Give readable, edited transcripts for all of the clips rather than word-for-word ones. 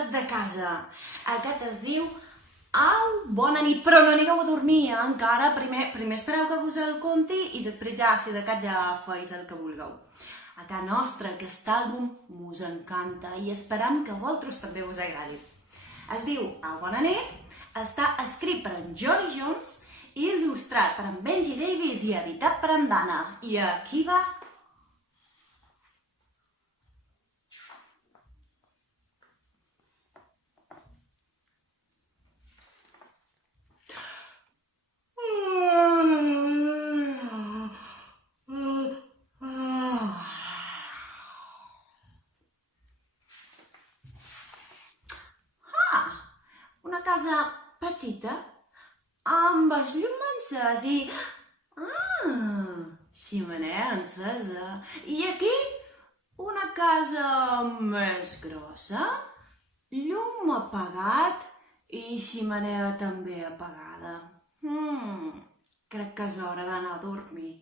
galetes de casa. Aquest es diu Au, bona nit, però no anigueu a dormir, encara. Primer espereu que vos el conti i després ja, si de cap ja feis el que vulgueu. A casa nostra aquest àlbum mos encanta i esperam que a vosaltres també us agradi. Es diu Au, bona nit, està escrit per en Johnny Jones i il·lustrat per en Benji Davis i editat per en Dana. I aquí va... Una casa petita amb els llums encès i... xemeneia encesa. I aquí una casa més grossa, llum apagat i xemeneia també apagada. Crec que és hora d'anar a dormir.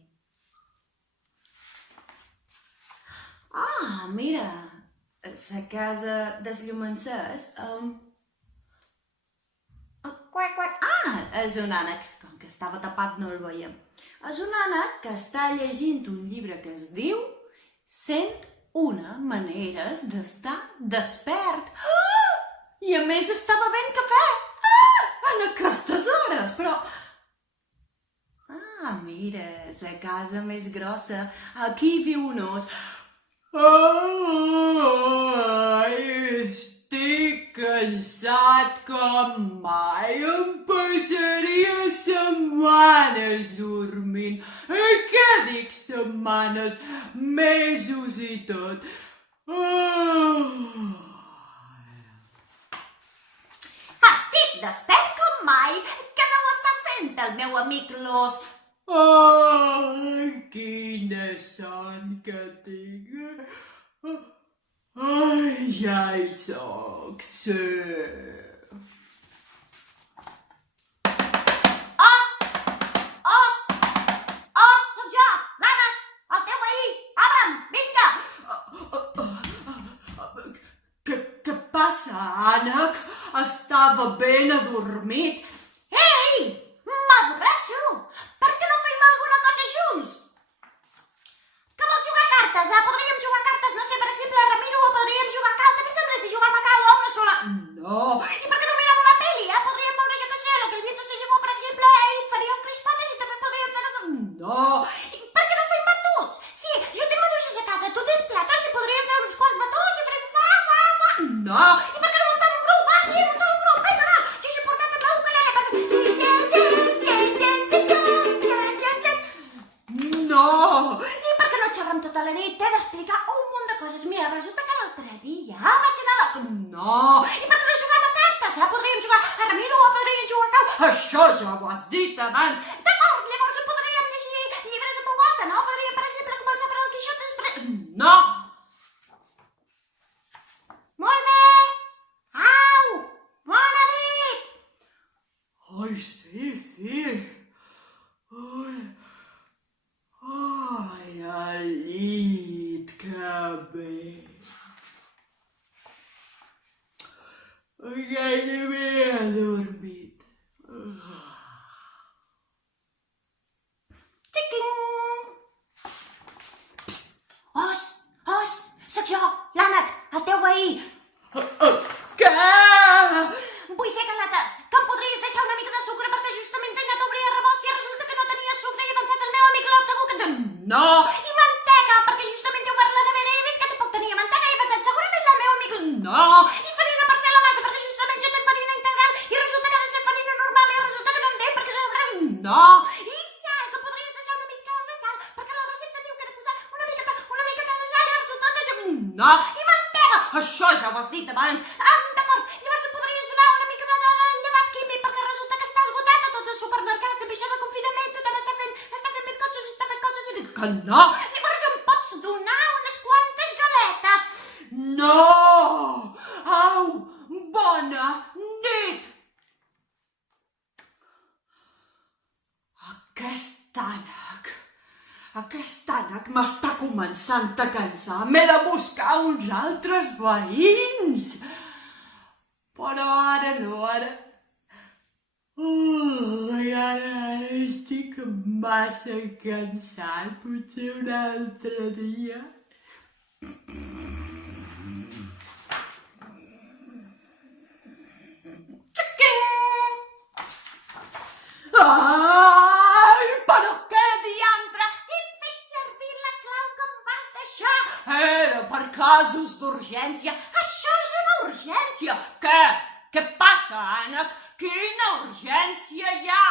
Mira, la casa dels llums encès... és un ànec. Com que estava tapat no el veiem. És un ànec que està llegint un llibre que es diu 101 maneres d'estar despert. I a més està bevent cafè. En aquestes hores, però... mira, la casa més grossa. Aquí viu un os. Estic cansat com mai. Em passaria setmanes dormint. Què dic setmanes? Mesos i tot. Estic despert com mai. Què deu estar fent el meu amic l'os? Quina son que tinc. Ja hi soc, sí. Os, sóc jo, l'ànec, el teu veí, obre'm, vinga. Què passa, ànec? Estava ben adormit. Ei, m'avorreixo. Per què no fem alguna cosa junts? Que vols jugar a cartes? Podríem jugar a cartes, no sé, per exemple, Ramiro, o podríem jugar a cau. Què t'hi sembla si juguem a cau a una sola? No. I per què no mirem una pel·li? Podríem veure, jo què sé, lo que el viento se llevó, per exemple, i faríem crispates i també podríem fer... No. I per què no fem batuts? Sí, jo tinc maduixes a casa, tu tens plàtans i podríem fer uns quants batuts i farem... No. I per què no muntem un grup? Sí, muntem un grup. Vinga, va. Jo he portat el meu ukulele per... No. I per què no xerrem tota la nit? T'he d'explicar un munt de coses. Mira, resulta que l'altre dia vaig anar a la... No. I per què no juguem a cartes? Podríem jugar a Ramiro o podríem jugar a cau. Això ja ho has dit abans. D'acord, llavors podríem llegir llibres en veu alta, no? Podríem, per exemple, començar per el Quixot després... No. Molt bé. Au, bona nit. Sí. Al llit, que bé. Gairebé he dormit. Xiquing! Os, sóc jo, l'ànec, el teu veí. Què? Vull fer galetes. Que em podries deixar una mica de sucre perquè justament he anat a obrir el rebost i resulta que no tenia sucre i he pensat el meu amic l'os segur que... No! I mantega, perquè justament he obert la nevera i he vist que tampoc tenia mantega i he pensat segurament el meu amic... No! I farina per fer la massa perquè justament jo tenc farina integral i resulta que ha de ser farina normal i resulta que no en té perquè... No! I sal, que podries deixar una mica de sal perquè la recepta diu que he de posar una miqueta de sal i resulta que... No! I mantega! Això ja ho has dit abans. D'acord, llavors em podries donar una mica de llevat químic perquè resulta que està esgotat a tots els supermercats amb això de confinament, tothom està fent bizcochos i està fent coses i dic que no! Llavors em pots donar unes quantes galetes? No! Au, bona nit! Aquest ànec m'està començant a cansar. M'he de buscar uns altres veïns. Però ara no, ara... Ara estic massa cansat, potser un altre dia. Ai, però què diantre? He fet servir la clau que em vas deixar. Era per casos d'urgència. Això és una urgència. Què? Què passa, ànec? Quina urgència hi ha?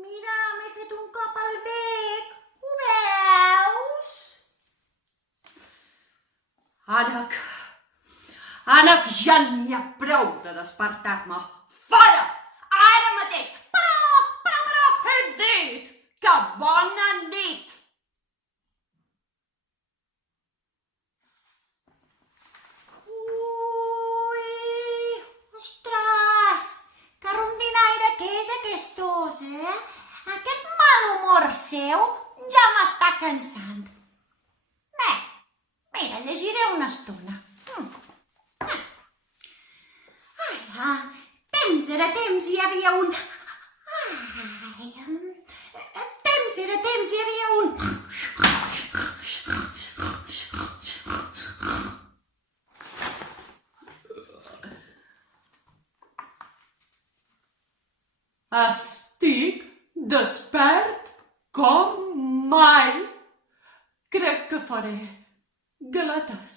Mira, m'he fet un cop al bec. Ho veus? Ànec, ja n'hi ha prou de despertar-me. Fora! Ara mateix! Però! He dit que bona nit! Ui! Ostres! Que rondinaire que és aquest os, eh? Aquest mal humor seu ja m'està cansant. Bé, mira, llegiré una estona. Temps era temps, hi havia un... Temps era temps, hi havia un... Estic despert com mai. Crec que faré galetes.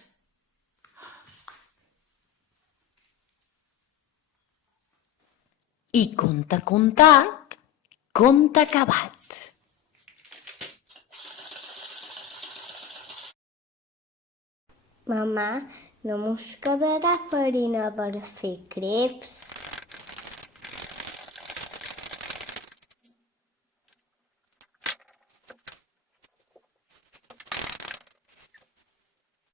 I conte contat, conte acabat. Mamà, no mos quedarà farina per fer creps?